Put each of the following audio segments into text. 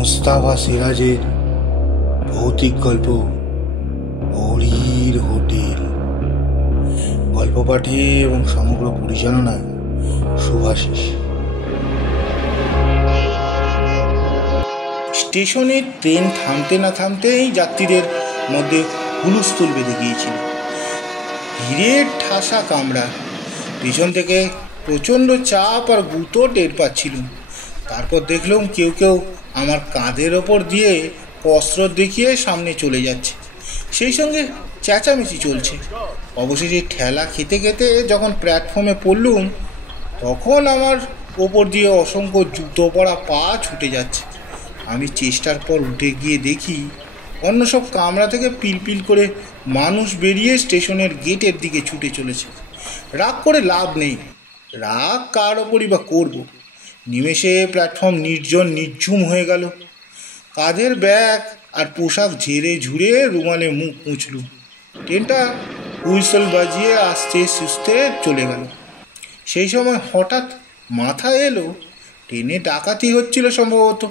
মোস্তাফা সিরাজের ভৌতিক গল্প হরির হোটেল। গল্প পাঠে এবং সমগ্র পরিচালনায় শুভাশিস। স্টেশনে ট্রেন থামতে না থামতেই যাত্রীদের মধ্যে হুলস্থুল বেঁধে গিয়েছিল। ভিড়ের ঠাসা কামরা, পিছন থেকে প্রচণ্ড চাপ আর গুঁতো টের পাচ্ছিল। তারপর দেখলাম কেউ কেউ আমার কাঁধের ওপর দিয়ে কসরত দেখিয়ে সামনে চলে যাচ্ছে, সেই সঙ্গে চেঁচামেচি চলছে। অবশেষে ঠেলা খেতে খেতে যখন প্ল্যাটফর্মে পড়লুম, তখন আমার ওপর দিয়ে অসংখ্য জুতো পরা পা ছুটে যাচ্ছে। আমি চেষ্টার পর উঠে গিয়ে দেখি অন্য সব কামরা থেকে পিলপিল করে মানুষ বেরিয়ে স্টেশনের গেটের দিকে ছুটে চলেছে। রাগ করে লাভ নেই, রাগ কার ওপরই বা করবো। নিমেষে প্ল্যাটফর্ম নির্জন নির্ঝুম হয়ে গেল। কাঁধের ব্যাগ আর পোশাক ঝেড়ে ঝুড়ে রুমালে মুখ মুছলুম। ট্রেনটা হুইসেল বাজিয়ে আস্তে সুস্থে চলে গেল। সেই সময় হঠাৎ মাথায় এলো ট্রেনে ডাকাতি হচ্ছিল সম্ভবত,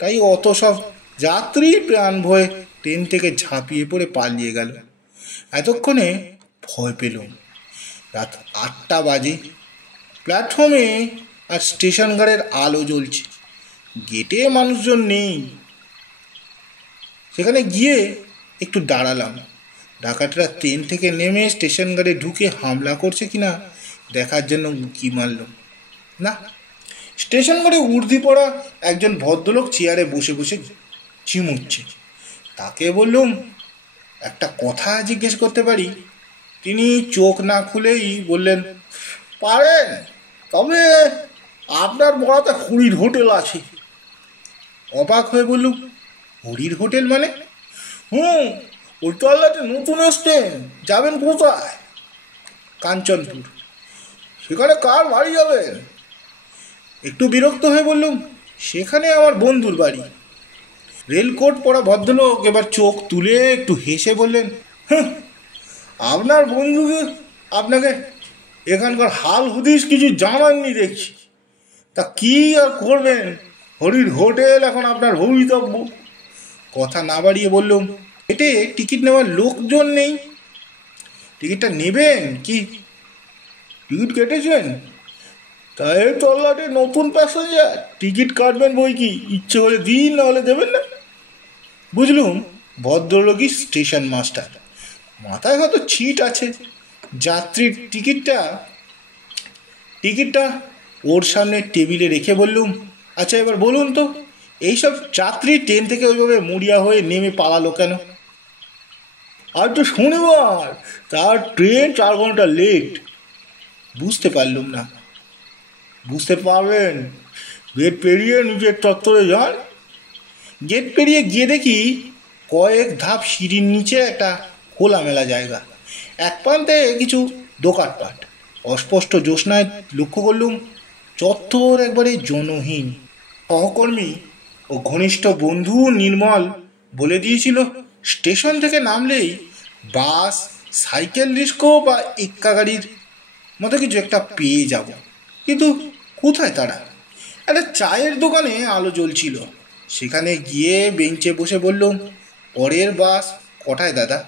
তাই অত সব যাত্রী প্রাণ ভয়ে ট্রেন থেকে ঝাঁপিয়ে পড়ে পালিয়ে গেল। এতক্ষণে ভয় পেলুম। রাত 8টা বাজে। প্ল্যাটফর্মে আর স্টেশন গার্ডের আলো জ্বলছে, গেটে মানুষজন নেই। সেখানে গিয়ে একটু দাঁড়ালাম। ডাকাতরা ট্রেন থেকে নেমে স্টেশন গার্ডে ঢুকে হামলা করছে কিনা দেখার জন্য উঁকি মারল। না, স্টেশন গার্ডে উর্দি পড়া একজন ভদ্রলোক চেয়ারে বসে বসে চিমুচ্ছে। তাকে বললুম, একটা কথা জিজ্ঞেস করতে পারি? তিনি চোখ না খুলেই বললেন, পারেন, তবে আপনার বড়াতে হরির হোটেল আছে। অবাক হয়ে বললুম, হরির হোটেল মানে? ওই তল্লাটে নতুন এসছেন, যাবেন কোথায়? কাঞ্চনপুর। সেখানে কার বাড়ি যাবেন? একটু বিরক্ত হয়ে বললুম, সেখানে আমার বন্ধুর বাড়ি। রেলকোট পরা ভদ্রলোক এবার চোখ তুলে একটু হেসে বললেন, আপনার বন্ধুকে আপনাকে এখানকার হাল হুদিস কিছু জানাননি দেখছি। তা কি আর করবেন, হরির হোটেল এখন আপনার ভবিতব্য। কথা না বাড়িয়ে বললুম, এতে টিকিট নেওয়ার লোকজন নেই। টিকিটটা নেবেন কি? টিকিট কেটেছেন? তাই তল্লাটে নতুন প্যাসেঞ্জার, টিকিট কাটবেন বই কি, ইচ্ছে হলে দিন, না হলে দেবেন না। বুঝলুম ভদ্রলোকই স্টেশন মাস্টার, মাথায় হয়তো ছিট আছে। যাত্রীর টিকিটটা ওর সামনে টেবিলে রেখে বললুম, আচ্ছা এবার বলুন তো, এইসব যাত্রী ট্রেন থেকে ওইভাবে মরিয়া হয়ে নেমে পালালো কেন? আর তো শনিবার, তার ট্রেন 4 ঘন্টা লেট। বুঝতে পারলুম না। বুঝতে পারবেন, গেট পেরিয়ে নিজের চত্বরে যান। গেট পেরিয়ে গিয়ে দেখি কয়েক ধাপ সিঁড়ির নিচে একটা খোলামেলা জায়গা, এক প্রান্তে কিছু দোকানপাট। অস্পষ্ট জ্যোৎস্নায় লক্ষ্য করলুম চত্বর একবারে জনহীন। সহকর্মী ও ঘনিষ্ঠ বন্ধু নির্মল বলে দিয়েছিল স্টেশন থেকে নামলেই বাস, সাইকেল রিক্সা বা এক্কা গাড়ির মতো কিছু একটা পেয়ে যাব। কিন্তু কোথায় তারা? একটা চায়ের দোকানে আলো জ্বলছিল, সেখানে গিয়ে বেঞ্চে বসে বললুম, পরের বাস কটায় দাদা?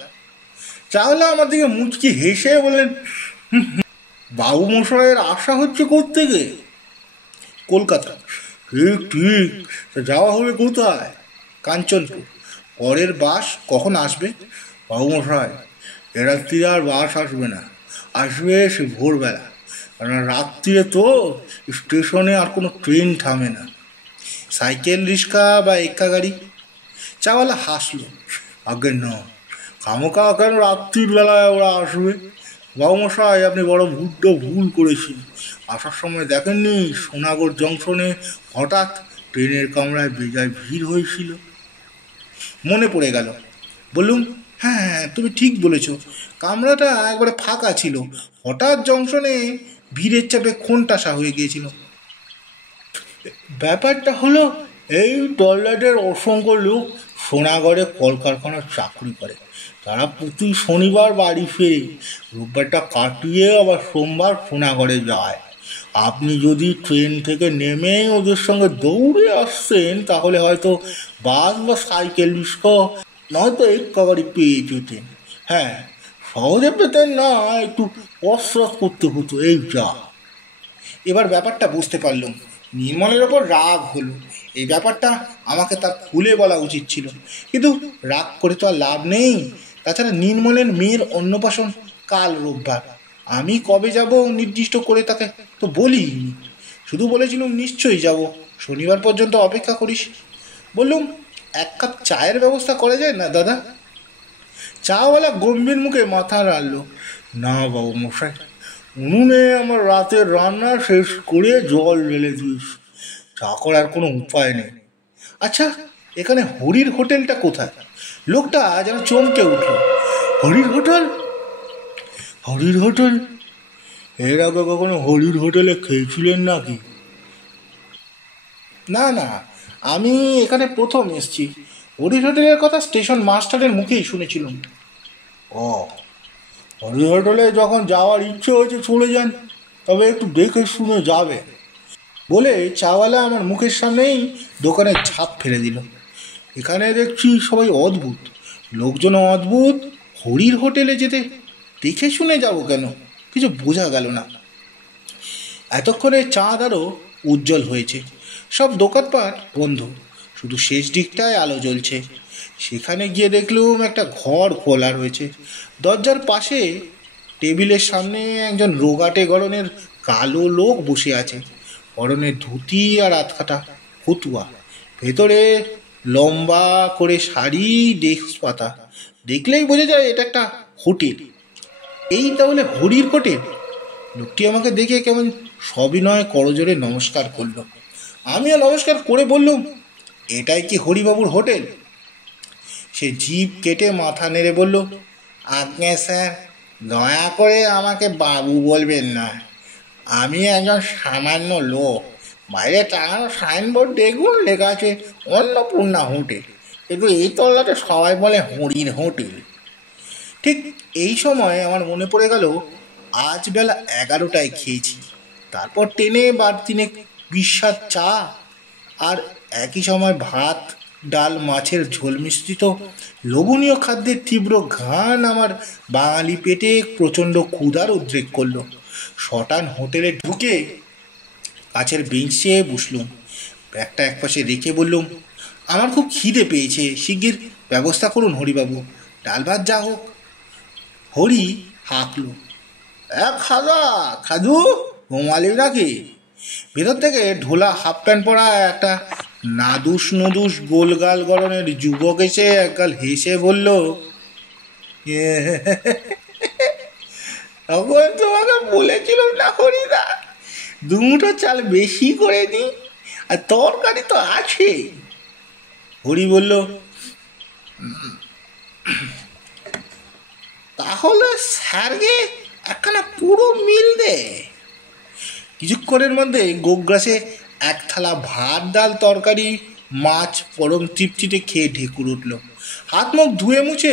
চাওলা আমার দিকে মুচকি হেসে বললেন, বাবু মশাইয়ের আশা হচ্ছে কোত্থেকে? কলকাতা। ঠিক ঠিক, যাওয়া হবে কোথায়? কাঞ্চনপুর। পরের বাস কখন আসবে? বাবু মশাই, এ রাত্রিরে আর বাস আসবে না, আসবে সে ভোরবেলা, কারণ রাত্রিরে তো স্টেশনে আর কোনো ট্রেন থামে না। সাইকেল রিক্সা বা এক্কা গাড়ি? চাওয়ালা হাসলো, আগে না, খামোকা কেন রাত্রির বেলায় ওরা আসবে? বাবুমশাই, আপনি বড় ভুল করেছেন। আসার সময় দেখেননি সোনাগড় জংশনে হঠাৎ ট্রেনের কামরায় বেজায় ভিড় হয়েছিল? মনে পড়ে গেল। বললুম, হ্যাঁ, তুমি ঠিক বলেছ, কামরাটা একবারে ফাঁকা ছিল। হঠাৎ জংশনে ভিড়ের চাপে কোণঠাসা হয়ে গিয়েছিল। ব্যাপারটা হলো, এই টয়লেটের অসংখ্য লোক সোনাগড়ে কলকারখানার চাকরি করে। তারা প্রতি শনিবার বাড়ি ফেরে, রোববারটা কাটিয়ে আবার সোমবার সোনাগড়ে যায়। আপনি যদি ট্রেন থেকে নেমে ওদের সঙ্গে দৌড়ে আসছেন তাহলে হয়তো বাস বা সাইকেল রিক্সা নয়তো এক্কা গাড়ি পেয়ে যেতেন। হ্যাঁ, সহজে পেতেন না, একটু কসরত করতে হতো, এই যা। এবার ব্যাপারটা বুঝতে পারলাম। নির্মলের ওপর রাগ হলো। এই ব্যাপারটা আমাকে তার খুলে বলা উচিত ছিল, কিন্তু রাগ করে তো আর লাভ নেই। তাছাড়া নির্মলের মেয়ের অন্নপ্রাশন কাল রোববার। আমি কবে যাব নির্দিষ্ট করে তাকে তো বলিনি, শুধু বলেছিলাম নিশ্চয়ই যাব, শনিবার পর্যন্ত অপেক্ষা করিস। বললুম, এক কাপ চায়ের ব্যবস্থা করা যায় না দাদা? চাওয়ালা গম্ভীর মুখে মাথা নাড়ল। না বাবু মশাই, উনুনে আমার রাতের রান্না শেষ করে জল ঢেলে দিস, চা করার কোনো উপায় নেই। আচ্ছা, এখানে হরির হোটেলটা কোথায়? লোকটা যেন চমকে উঠল। হরির হোটেল? হরির হোটেল? এর আগে কখনো হরির হোটেলে খেয়েছিলেন নাকি? না না, আমি এখানে প্রথম এসছি। হরির হোটেলের কথা স্টেশন মাস্টারের মুখেই শুনেছিলাম। ও, হরির হোটেলে যখন যাওয়ার ইচ্ছে হয়েছে চলে যান, তবে একটু দেখে শুনে যাবে বলে চাওয়ালা আমার মুখের সামনেই দোকানের ঝাঁপ ফেলে দিল। এখানে দেখছি সবাই অদ্ভুত, লোকজন অদ্ভুত। হরির হোটেলে যেতে দেখে শুনে যাব কেন, কিছু বোঝা গেল না। এতক্ষণে চাঁদ আরও উজ্জ্বল হয়েছে, সব দোকানপাট বন্ধ, শুধু শেষ দিকটায় আলো জ্বলছে। সেখানে গিয়ে দেখলুম একটা ঘর খোলা রয়েছে। দরজার পাশে টেবিলের সামনে একজন রোগাটে গড়নের কালো লোক বসে আছে। পরনের ধুতি আর আধখাটা ফতুয়া, ভেতরে লম্বা করে শাড়ি, ডেস্ক পাতা। দেখলেই বোঝা যায় এটা একটা হোটেল। এই তাহলে হরির হোটেল। লোকটি আমাকে দেখে কেমন সবিনয় করজোরে নমস্কার করল। আমিও নমস্কার করে বললুম, এটাই কি হরিবাবুর হোটেল? সে জিভ কেটে মাথা নেড়ে বলল, আজ্ঞে স্যার, দয়া করে আমাকে বাবু বলবেন না, আমি একজন সামান্য লোক। বাইরে টাঙানো সাইনবোর্ড দেখুন, লেখা আছে অন্নপূর্ণা হোটেল, কিন্তু এই তল্লাটে সবাই বলে হরির হোটেল। ঠিক এই সময় আমার মনে পড়ে গেল আজ বেলা 11টায় খেয়েছি, তারপর টেনে বার তিনেক বিস্বাদ চা, আর একই সময় ভাত, ডাল, মাছের ঝোল মিশ্রিত লোভনীয় খাদ্যের তীব্র ঘ্রাণ আমার বাঙালি পেটে প্রচণ্ড ক্ষুধার উদ্রেক করল। শটান হোটেলে ঢুকে কাছের বেঞ্চে বসলুম, ব্যাগটা একপাশে রেখে বললুম, আমার খুব খিদে পেয়েছে, শিগগির ব্যবস্থা করুন হরিবাবু, ডাল ভাত যা হোক। হরি হাঁকল, খাদা খাদু, ঘুমালি নাকি? ভেতর থেকে ঢোলা হাফ প্যান্ট পরা একটা নাদুস নদুস গোলগাল গড়নের যুবক এসে একগাল হেসে বলল, তখন তোমাকে বলেছিলাম না হরিদা, দুমুঠো চাল বেশি করে নি, আর তরকারি তো আছে। হরি বলল, তাহলে স্যারকে একখানা পুরো মিল দে। কিছুক্ষণের মধ্যে গোগ্রাসে এক থালা ভাত, ডাল, তরকারি, মাছ পরম তৃপ্তিতে খেয়ে ঢেকুর উঠল। হাত মুখ ধুয়ে মুছে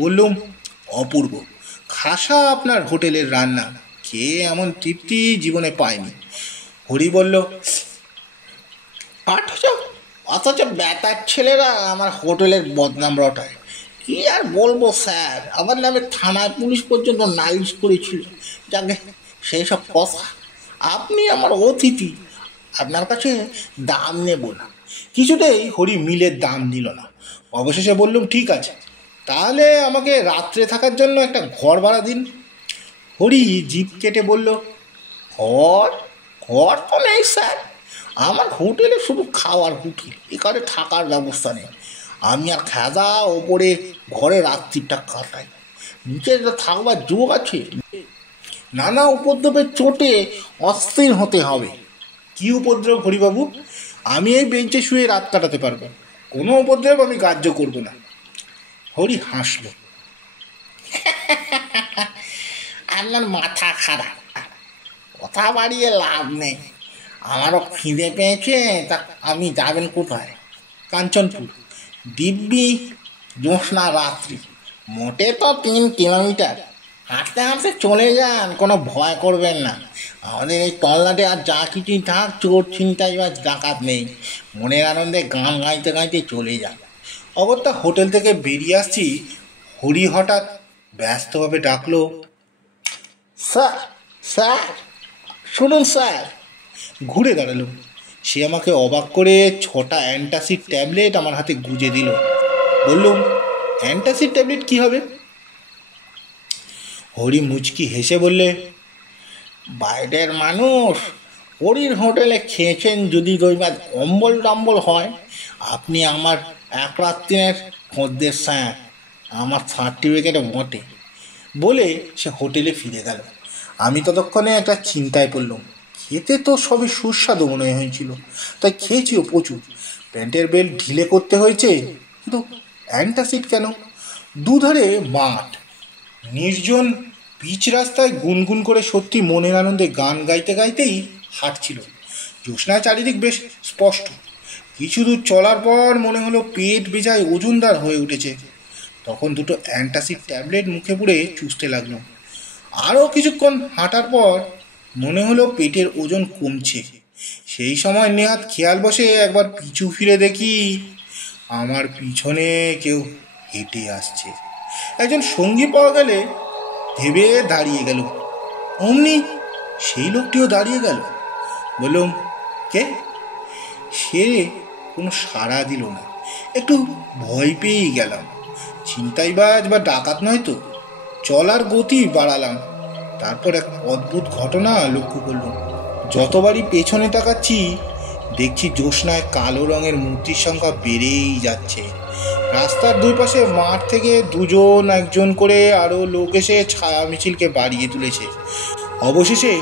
বললুম, অপূর্ব, খাসা আপনার হোটেলের রান্না, খেয়ে এমন তৃপ্তি জীবনে পাইনি। হরি বলল, অথচ অথচ বেতার ছেলেরা আমার হোটেলের বদনাম রটায়। কি আর বলবো স্যার, আমার নামে থানায় পুলিশ পর্যন্ত নালিশ করেছিল। যাকে সেই সব কথা, আপনি আমার অতিথি, আপনার কাছে দাম নেব না। কিছুতেই হরি মিলের দাম নিল না। অবশেষে বললুম, ঠিক আছে, তাহলে আমাকে রাত্রে থাকার জন্য একটা ঘর ভাড়া দিন। হরি জিভ কেটে বলল, ঘর? ঘর তো নেই স্যার, আমার হোটেলে শুধু খাওয়ার হোটেল, এখানে থাকার ব্যবস্থা নেই। আমি আর খাদা ওপরে ঘরে রাত্রিটা কাটাই, নিচে থাকবার যোগ আছে? নানা উপদ্রবের চোটে অস্থির হতে হবে। কি উপদ্রব হরিবাবু? আমি এই বেঞ্চে শুয়ে রাত কাটাতে পারবো, কোনো উপদ্রব আমি গ্রাহ্য করব না। হরি হাসল, আপনার মাথা খারাপ, কথা বাড়িয়ে লাভ নেই। আমারও খিদে পেয়েছে, তা আপনি যাবেন কোথায়? কাঞ্চনপুর। দিব্যি জ্যোৎস্না রাত্রি, মোটে তো 3 কিলোমিটার, হাঁটতে হাঁটতে চলে যান, কোনো ভয় করবেন না। আমাদের এই তল্লাটে আর যা কিছুই থাক, চোর ছিনতাই বা ডাকাত নেই। মনের আনন্দে গান গাইতে গাইতে চলে যান। অগত্যা হোটেল থেকে বেরিয়ে আসছি, হরি হঠাৎ ব্যস্তভাবে ডাকলো, স্যার, স্যার, শুনুন স্যার। ঘুরে দাঁড়ালো। সে আমাকে অবাক করে 6টা অ্যান্টাসিড ট্যাবলেট আমার হাতে গুজে দিল। বললুম, অ্যান্টাসিড ট্যাবলেট কি হবে? হরি মুচকি হেসে বললে, বাইরের মানুষ হরির হোটেলে খেয়েছেন যদি রবিবার অম্বল টম্বল হয়, আপনি আমার এক রাত্রিনের খদ্দের স্যার, আমার সার্টিফিকেটে বটে। বলে সে হোটেলে ফিরে গেল। আমি ততক্ষণে একটা চিন্তায় পড়লাম। খেতে তো সবই সুস্বাদু মনে হয়েছিল, তাই খেয়েছিও প্রচুর। প্যান্টের বেল্ট ঢিলে করতে হয়েছে, কিন্তু অ্যান্টাসিড কেন? দুধারে মাঠ, নির্জন পিচ রাস্তায় গুনগুন করে সত্যি মনের আনন্দে গান গাইতে গাইতেই হাঁটছিল। জ্যোৎস্নায় চারিদিক বেশ স্পষ্ট। কিছু দূর চলার পর মনে হলো পেট বেজায় ওজনদার হয়ে উঠেছে। তখন দুটো অ্যান্টাসিড ট্যাবলেট মুখে পুড়ে চুষতে লাগলো। আরও কিছুক্ষণ হাঁটার পর মনে হলো পেটের ওজন কমছে। সেই সময় নেহাত খেয়াল বসে একবার পিছু ফিরে দেখি, আমার পিছনে কেউ হেঁটে আসছে। একজন সঙ্গী পাওয়া গেলে ভেবে দাঁড়িয়ে গেল। অমনি সেই লোকটিও দাঁড়িয়ে গেল। বললুম, কে? সে কোনো সাড়া দিল না। একটু ভয় পেয়েই গেলাম। ছিনতাইবাজ বা ডাকাত নয় তো। চলার গতি বাড়ালাম। তারপর এক অদ্ভুত ঘটনা লক্ষ্য করলাম। যতবারই পেছনে তাকাচ্ছি, দেখছি জ্যোৎস্নায় কালো রঙের মূর্তির সংখ্যা বেড়েই যাচ্ছে। রাস্তার দুই পাশে মাঠ থেকে দুজন একজন করে আরও লোক এসে ছায়া মিছিলকে বাড়িয়ে তুলেছে। অবশেষে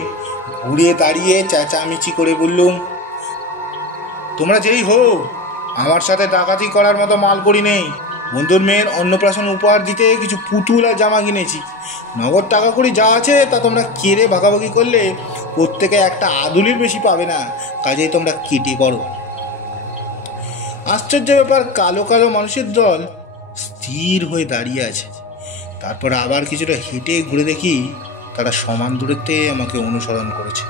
ঘুরে দাঁড়িয়ে চেঁচামেচি করে বললুম, তোমরা যেই হো, আমার সাথে ডাকাতি করার মতো মাল করি নেই। বন্ধুর মেয়ের অন্নপ্রাশন উপহার দিতে কিছু পুতুল আর জামা কিনেছি। নগদ টাকা করি যা আছে তা তোমরা কেড়ে ভাগাভাগি করলে প্রত্যেকে একটা আদুলির বেশি পাবে না। কাজেই তোমরা কেটে করো। আশ্চর্য ব্যাপার, কালো কালো মানুষের দল স্থির হয়ে দাঁড়িয়ে আছে। তারপর আবার কিছুটা হেঁটে ঘুরে দেখি তারা সমান দূরত্বে আমাকে অনুসরণ করেছে।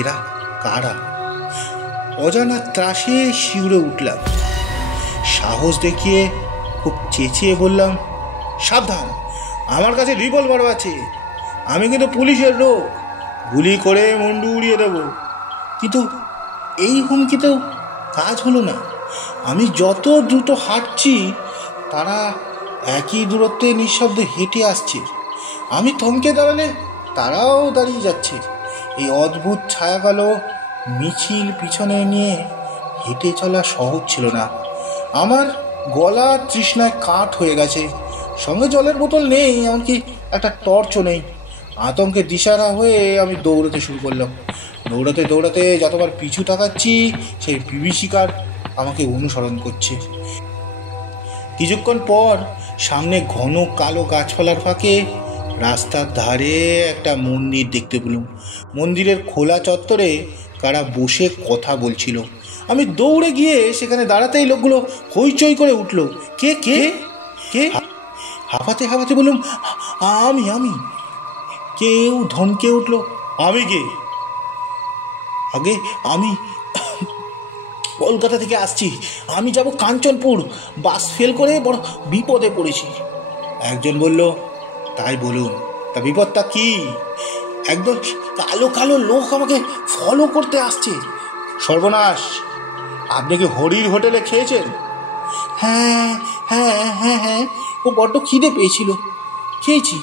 এরা কারা? অজানা ত্রাসে শিউরে উঠলাম। সাহস দেখিয়ে খুব চেঁচিয়ে বললাম, সাবধান, আমার কাছে রিভলভার আছে। আমি কিন্তু পুলিশের লোক, গুলি করে মুন্ডু উড়িয়ে দেব। কিন্তু এই হুমকিতেও কাজ হলো না। আমি যত দ্রুত হাঁটছি, তারা একই দূরত্বে নিঃশব্দে হেঁটে আসছে। আমি থমকে দাঁড়ালে তারাও দাঁড়িয়ে যাচ্ছে। এই অদ্ভুত ছায়াকালো মিছিল পিছনে নিয়ে হেঁটে চলা সহজ ছিল না। আমার গলা তৃষ্ণায় কাঠ হয়ে গেছে। সঙ্গে জলের বোতল নেই, এমনকি একটা টর্চও নেই। আতঙ্কে দিশারা হয়ে আমি দৌড়াতে শুরু করলাম। দৌড়াতে দৌড়াতে যতবার পিছু তাকাচ্ছি, সেই বিভীষিকার আমাকে অনুসরণ করছে। কিছুক্ষণ পর সামনে ঘন কালো গাছপালার ফাঁকে রাস্তার ধারে একটা মন্দির দেখতে পেলাম। মন্দিরের খোলা চত্বরে কারা বসে কথা বলছিল। আমি দৌড়ে গিয়ে সেখানে দাঁড়াতেই লোকগুলো হইচই করে উঠল। কে কে কে? হাঁপাতে হাঁপাতে বললাম, আমি আমি। কেউ ধমকে উঠল, আমি কে? আগে আমি কলকাতা থেকে আসছি, আমি যাব কাঞ্চনপুর। বাস ফেল করে বড় বিপদে পড়েছি। একজন বলল, তাই বলুন, তা বিপদটা কি? একদম কালো কালো লোক আমাকে ফলো করতে আসছে। সর্বনাশ, আপনি কি হরির হোটেলে খেয়েছেন? হ্যাঁ হ্যাঁ হ্যাঁ হ্যাঁ, ও বড্ড খিদে পেয়েছিল, খেয়েছি।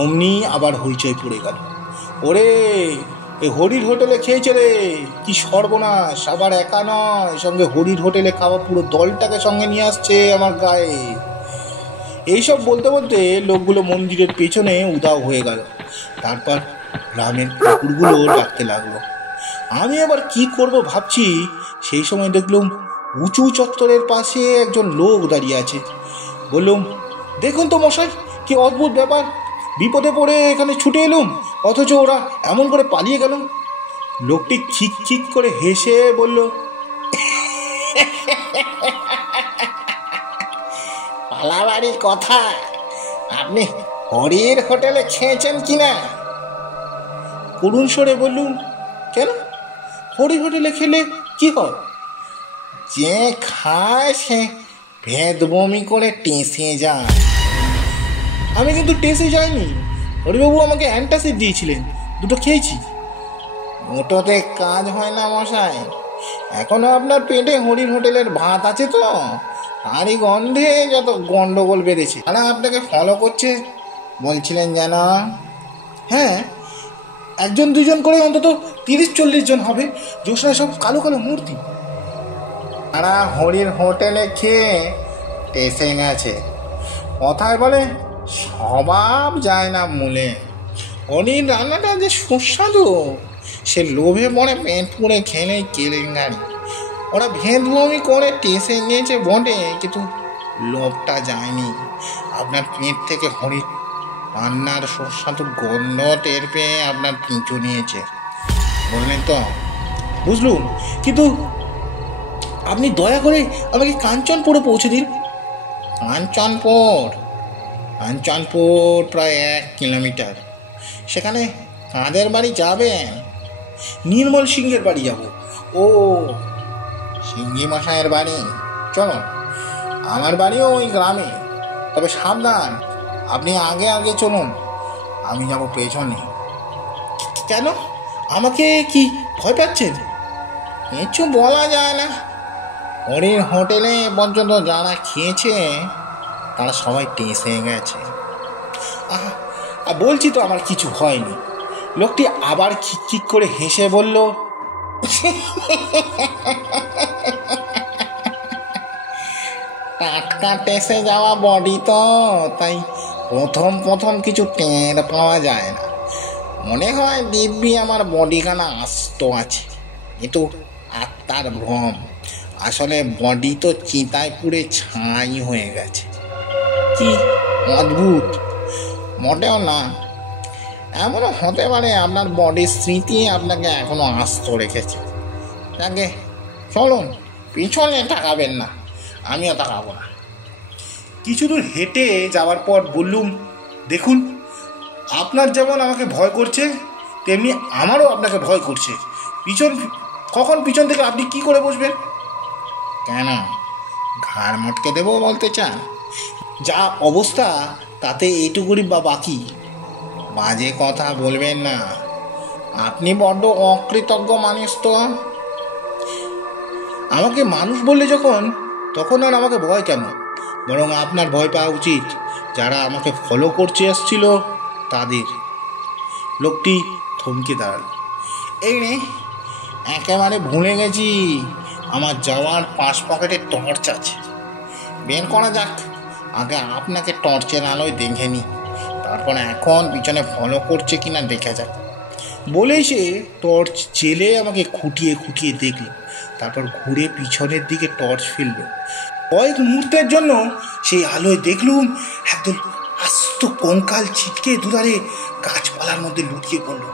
অমনি আবার হইচই পড়ে গেল। ওরে, এ হরির হোটেলে খেয়েছে রে, কি সর্বনাশ! আবার একা নয়, সঙ্গে হরির হোটেলে খাওয়া পুরো দলটাকে সঙ্গে নিয়ে আসছে আমার গায়ে। এইসব বলতে বলতে লোকগুলো মন্দিরের পেছনে উধাও হয়ে গেল। তারপর গ্রামের কুকুরগুলো ডাকতে লাগলো। আমি আবার কি করব ভাবছি, সেই সময় দেখলুম উঁচু চত্বরের পাশে একজন লোক দাঁড়িয়ে আছে। বললুম, দেখুন তো মশাই, কি অদ্ভুত ব্যাপার! বিপদে পড়ে এখানে ছুটে এলুম, অথচ ওরা এমন করে পালিয়ে গেল। লোকটি খিক খিক করে হেসে বলল, পালাবাড়ির কথা, আপনি হরির হোটেলে খেয়েছেন কিনা? করুণ স্বরে বললুম, কেন, হরির হোটেলে খেলে কি হয়? যে খায় সে ভেদ বমি করে টেসে যায়। আমি কিন্তু টেসে যাইনি, হরিবাবু আমাকে অ্যান্টাসিড দিয়েছিলেন, দুটো খেয়েছি। মোটোতে কাজ হয় না মশাই, এখনো আপনার পেটে হরির হোটেলের ভাত আছে তো, তারই গন্ধে যত গন্ডগোল বেড়েছে। তারা আপনাকে ফলো করছে বলছিলেন যেন। হ্যাঁ, 1-2 জন করে অন্তত 30-40 জন হবে, জোসরা সব কালো কালো মূর্তি। তারা হরির হোটেলে খেয়ে টেসে গেছে। কথায় বলে স্বভাব যায় না মূলে। হরির রান্নাটা যে সুস্বাদু, সে লোভে পড়ে পেট পুড়ে খেলেই কেলেঙ্কারি। ওরা ভেদ বমি করে টেসে নিয়েছে বটে, কিন্তু লোভটা যায়নি। আপনার পেট থেকে হরির রান্নার সুস্বাদু গন্ধ টের পেয়ে আপনার পিছু নিয়েছে, বললেন তো? বুঝলুম, কিন্তু আপনি দয়া করে আমাকে কাঞ্চনপুরে পৌঁছে দিন। কাঞ্চনপুর? কাঞ্চনপুর প্রায় 1 কিলোমিটার। সেখানে কাদের বাড়ি যাবেন? নির্মল সিংহের বাড়ি যাব। ও, সিংহি মশাইয়ের বাড়ি? চলো, আমার বাড়িও ওই গ্রামে। তবে সাবধান, আপনি আগে আগে চলুন, আমি যাব পেছনে। কেন, আমাকে কি ভয় পাচ্ছেন? কিছু বলা যায় না। হরির হোটেলে পর্যন্ত যারা খেয়েছে তারা সবাই টেসে গেছে। বলছি তো আমার কিছু হয়নি। লোকটি আবার খিক করে হেসে বলল, টাটকা টেসে যাওয়া বডি তো, তাই প্রথম প্রথম কিছু টের পাওয়া যায় না। মনে হয় দিব্যি আমার বডিখানা আস্ত আছে, কিন্তু আত্মার ভ্রম। আসলে বডি তো চিতায় পুড়ে ছাই হয়ে গেছে। কি অদ্ভুত! মোটেও না। এমনও হতে পারে আপনার বডির স্মৃতি আপনাকে এখনো আস্ত রেখেছে। তাকে চলুন, পিছনে তাকাবেন না, আমিও তাকাবো না। কিছু দূর হেঁটে যাওয়ার পর বললুম, দেখুন, আপনার যেমন আমাকে ভয় করছে, তেমনি আমারও আপনাকে ভয় করছে। কখন পিছন থেকে আপনি কি করে বসবেন? কেন, ঘাড় মটকে দেবো বলতে চান? যা অবস্থা তাতে এইটুকুরই বা বাকি। বাজে কথা বলবেন না, আপনি বড্ড অকৃতজ্ঞ মানুষ তো। আমাকে মানুষ বললে যখন, তখন আর আমাকে ভয় কেন? বরং আপনার ভয় পাওয়া উচিত। যারা আমাকে ফলো করছে এসছিল তাদের। লোকটি থমকে দাঁড়াল। এই রে, একেবারে ভুলে গেছি, আমার যাওয়ার পাশ পকেটে টর্চ আছে। বের করা যাক, আগে আপনাকে টর্চের আলোয় দেখে নি, তারপরে এখন পিছনে ফলো করছে কিনা দেখে যাক। বলেই সে টর্চ জেলে আমাকে খুঁটিয়ে খুঁটিয়ে দেখল, তারপর ঘুরে পিছনের দিকে টর্চ ফেলল। কয়েক মুহূর্তের জন্য সেই আলোয় দেখলুম একদল আস্ত কঙ্কাল ছিটকে দুধারে গাছপালার মধ্যে লুকিয়ে পড়ল।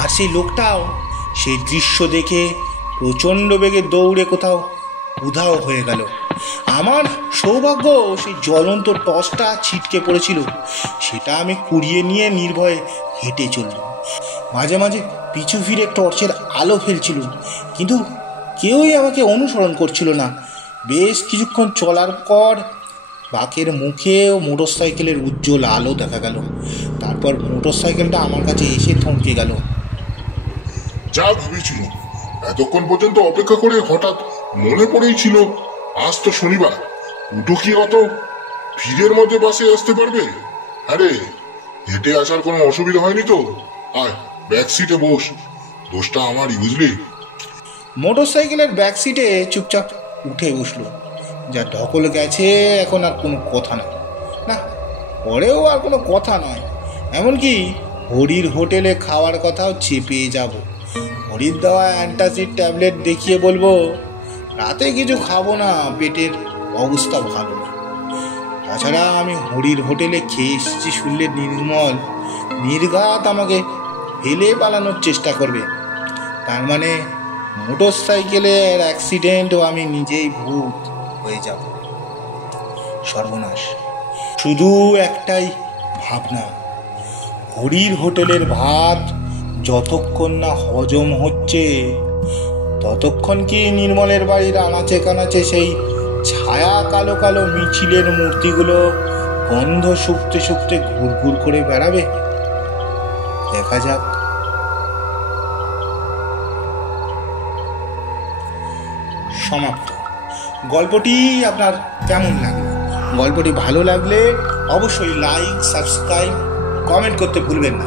আর সেই লোকটাও সেই দৃশ্য দেখে প্রচণ্ড বেগে দৌড়ে কোথাও উধাও হয়ে গেল। আমার সৌভাগ্য সেই জ্বলন্ত টর্চটা ছিটকে পড়েছিল, সেটা আমি কুড়িয়ে নিয়ে নির্ভয়ে হেঁটে চললাম। মাঝে মাঝে পিছু ফিরে টর্চের আলো ফেলছিল, কিন্তু কেউই আমাকে অনুসরণ করছিল না। বেশ কিছুক্ষণ চলার পর বাঁকের মুখে ও মোটরসাইকেলের উজ্জ্বল আলো দেখা গেল। তারপর মোটরসাইকেলটা আমার কাছে এসে থমকে গেল। যা ভেবেছিল এতক্ষণ পর্যন্ত অপেক্ষা করে হঠাৎ মনে পড়েই ছিল আজ তো শনিবার, উঠো কি অত ভিড়ের মধ্যে বাসে আসতে পারবে? আরে, হেঁটে আসার কোনো অসুবিধা হয়নি তো? আয়, ব্যাক সিটে বস, দোষটা আমারই, বুঝলি? মোটরসাইকেলের ব্যাক সিটে চুপচাপ উঠে বসলো। যা ঢকল গেছে, এখন আর কোনো কথা নয়। না, পরেও আর কোনো কথা নয়। এমনকি হরির হোটেলে খাওয়ার কথাও চেপে যাব। হরির দেওয়া অ্যান্টাসিড ট্যাবলেট দেখিয়ে বলবো, রাতে কিছু খাবো না, পেটের অবস্থা ভালো না। তাছাড়া আমি হরির হোটেলে খেয়ে এসেছি শুনলে নির্মল নির্ঘাত আমাকে ফেলে পালানোর চেষ্টা করবে। তার মানে মোটর সাইকেলের অ্যাক্সিডেন্ট ও আমি নিজেই ভূত হয়ে যাব। সর্বনাশ। শুধু একটাই ভাবনা, হরির হোটেলের ভাত যতক্ষণ না হজম হচ্ছে ততক্ষণ কি নির্মলের বাড়ির আনাচে কানাচে সেই ছায়া কালো কালো মিছিলের মূর্তিগুলো গন্ধ শুকতে শুকতে ঘুরঘুর করে বেড়াবে? দেখা যাক। সমাপ্ত। গল্পটি আপনার কেমন লাগলো? গল্পটি ভালো লাগলে অবশ্যই লাইক, সাবস্ক্রাইব, কমেন্ট করতে ভুলবেন না।